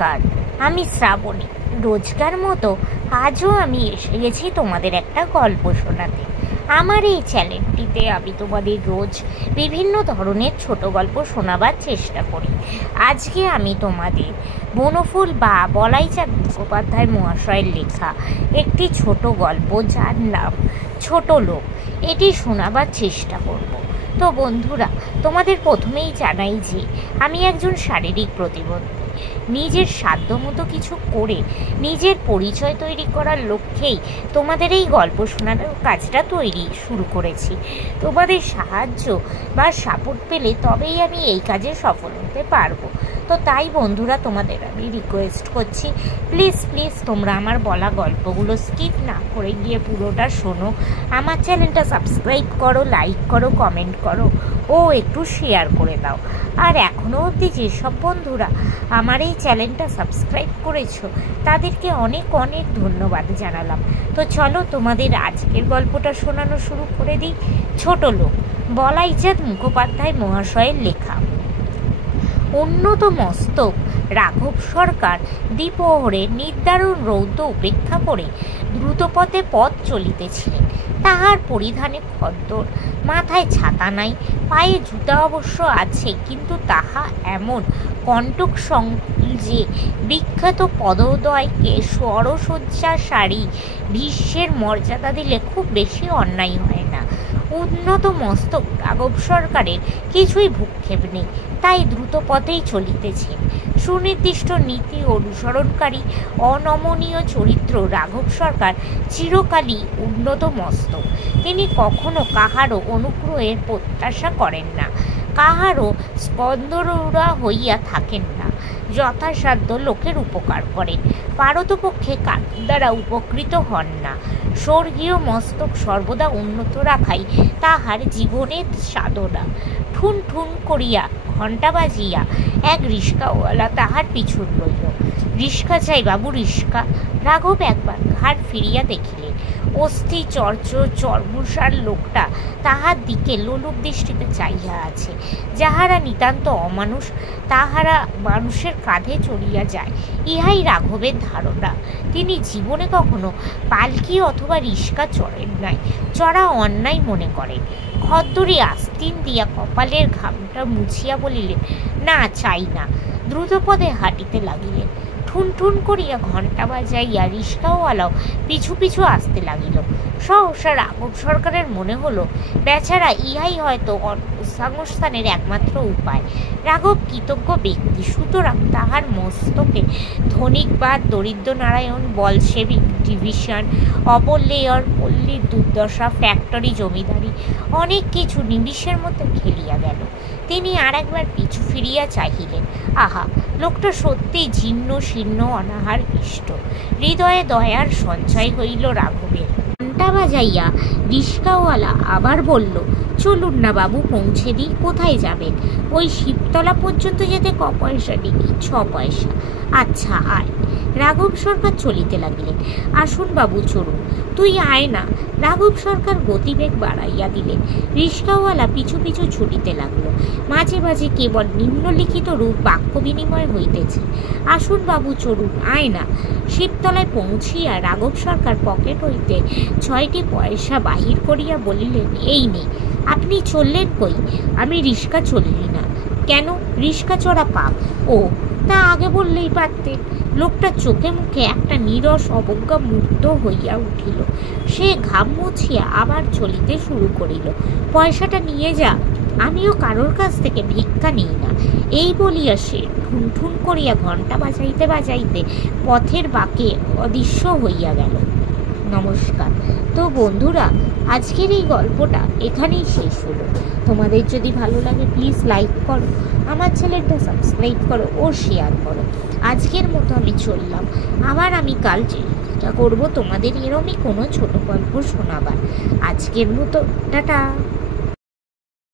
নমস্কার, আমি শ্রাবণী। রোজকার মতো আজও আমি এসে গেছি তোমাদের একটা গল্প শোনাতে। আমার এই চ্যানেলটিতে আমি তোমাদের রোজ বিভিন্ন ধরনের ছোট গল্প শোনাবার চেষ্টা করি। আজকে আমি তোমাদের বনফুল বা বলাইচাঁদ মুখোপাধ্যায় মহাশয়ের লেখা একটি ছোট গল্প, যার নাম ছোট লোক, এটি শোনাবার চেষ্টা করব। তো বন্ধুরা, তোমাদের প্রথমেই জানাই যে আমি একজন শারীরিক প্রতিবন্ধী। নিজের সাধ্যমতো কিছু করে নিজের পরিচয় তৈরি করার লক্ষ্যেই তোমাদের এই গল্প শোনানোর কাজটা শুরু করেছি। তোমাদের সাহায্য বা সাপোর্ট পেলে তবেই আমি এই কাজে সফল হতে পারবো। তো তাই বন্ধুরা, তোমাদের আমি রিকোয়েস্ট করছি, প্লিজ তোমরা আমার বলা গল্পগুলো স্কিপ না করে গিয়ে পুরোটা শোনো। আমার চ্যানেলটা সাবস্ক্রাইব করো, লাইক করো, কমেন্ট করো ও একটু শেয়ার করে দাও। আর এখনও অবধি যেসব বন্ধুরা আমার এই চ্যানেলটা সাবস্ক্রাইব করেছো তাদেরকে অনেক অনেক ধন্যবাদ জানালাম। তো চলো তোমাদের আজকের গল্পটা শোনানো শুরু করে দিই। ছোট লোক, বলাইচাঁদ মুখোপাধ্যায় মহাশয়ের লেখা। উন্নত মস্তক রাঘব সরকার দ্বিপ্রহরে নির্দারুণ রৌদ্র উপেক্ষা করে দ্রুতপথে পথ চলিতেছিলেন। তাহার পরিধানে খদ্দর, মাথায় ছাতা নাই, পায়ে জুতা অবশ্য আছে, কিন্তু তাহা এমন কণ্টক যে বিখ্যাত পদোদয়কে স্বরসজ্জা শাড়ি ভীষ্মের মর্যাদা দিলে খুব বেশি অন্যায় হয় না। উন্নত মস্তক রাঘব সরকারের কিছুই ভূক্ষেপ নেই, তাই দ্রুত পথেই চলিতেছেন। সুনির্দিষ্ট নীতি অনুসরণকারী অনমনীয় চরিত্র রাঘব সরকার চিরকালই উন্নত মস্তক। তিনি কখনো কাহারও অনুগ্রহের প্রত্যাশা করেন না, কাহারও স্কন্দরৌড়া হইয়া থাকেন না, যথাসাধ্য লোকের উপকার করেন, পারতপক্ষে কারোর দ্বারা উপকৃত হন না। স্বর্গীয় মস্তক সর্বদা উন্নত রাখাই তাহার জীবনের সাধনা। ঠুন ঠুন করিয়া ঘণ্টা বাজিয়া এক রিস্কাওয়ালা তাহার পিছন লইল। রিস্কা চাই বাবু, রিস্কা। রাঘব একবার ঘাড় ফিরিয়া দেখিলেন। অস্থি চর্মসার লোকটা তাহার দিকে লোলুপ দৃষ্টিতে চাইয়া আছে। যাহারা নিতান্ত অমানুষ, তাহারা মানুষের কাঁধে চড়িয়া যায়, ইহাই রাঘবের ধারণা। তিনি জীবনে কখনো পালকি অথবা রিস্কা চড়েন নাই, চড়া অন্যায় মনে করেন। খদ্দরি আস্তিন দিয়া কপালের ঘামটা মুছিয়া বলিলেন, না, চাই না। দ্রুতপদে হাঁটিতে লাগিলেন। ঠুন ঠুন করিয়া ঘণ্টা বাজাইয়া রিস্কাওয়ালাও পিছু পিছু আসতে লাগিল। সহসা রাঘব সরকারের মনে হলো, বেচারা, ইহাই হয়তো সংস্থানের একমাত্র উপায়। রাঘব কৃতজ্ঞ ব্যক্তি, সুতরাং তাহার মস্তকে ধনিক বা দরিদ্র নারায়ণ, বলশেবিক ডিভিশন, অবলেয়র, পল্লীর দুর্দশা, ফ্যাক্টরি, জমিদারি, অনেক কিছু নিমিষের মধ্যে খেলিয়া গেল। তিনি আর একবার পিছু ফিরিয়া চাহিলেন। আহা, লোকটা সত্যিই জীর্ণ শীর্ণ, অনাহার পিষ্ট। হৃদয়ে দয়ার সঞ্চয় হইল রাঘবের। ঘণ্টা বাজাইয়া রিস্কাওয়ালা আবার বলল, চলুন না বাবু, পৌঁছে দিই। কোথায় যাবেন? ওই শিবতলা পর্যন্ত যেতে ক পয়সা নিবি? 6 পয়সা। আচ্ছা, আয়। রাঘব সরকার চলিতে লাগিলেন। আসুন বাবু, চলুন। তুই আয় না। রাঘব সরকার গতিবেগ বাড়াইয়া দিলেন। রিস্কাওয়ালা পিছু পিছু ছুটিতে লাগলো। মাঝে মাঝে কেবল নিম্নলিখিত রূপ বাক্য বিনিময় হইতেছে। আসুন বাবু, চলুন, আয় না। শিবতলায় পৌঁছিয়া রাঘব সরকার পকেট হইতে 6টি পয়সা বাহির করিয়া বলিলেন, এই নে। আপনি চললেন কই? আমি রিস্কা চলিনি না। কেন? রিস্কা চড়া পাপ। ও, তা আগে বললেই পারতেন। লোকটা চোখে মুখে একটা নীরস অবজ্ঞা মুগ্ধ হইয়া উঠিল। সে ঘাম মুছিয়া আবার চলিতে শুরু করিল। পয়সাটা নিয়ে যা, আমিও কারোর কাছ থেকে ভিক্ষা নিই না। এই বলিয়া সে ঠুন ঠুন করিয়া ঘণ্টা বাজাইতে বাজাইতে পথের বাঁকে অদৃশ্য হইয়া গেল। নমস্কার। তো বন্ধুরা, আজকের এই গল্পটা এখানেই শেষ হলো। তোমাদের যদি ভালো লাগে প্লিজ লাইক করো, আমার চ্যানেলটা সাবস্ক্রাইব করো ও শেয়ার করো। আজকের মতো আমি চললাম। আবার আমি কাল চেষ্টা করবো তোমাদের এরমই কোনো ছোট গল্প শোনাবার। আজকের মতো টাটা।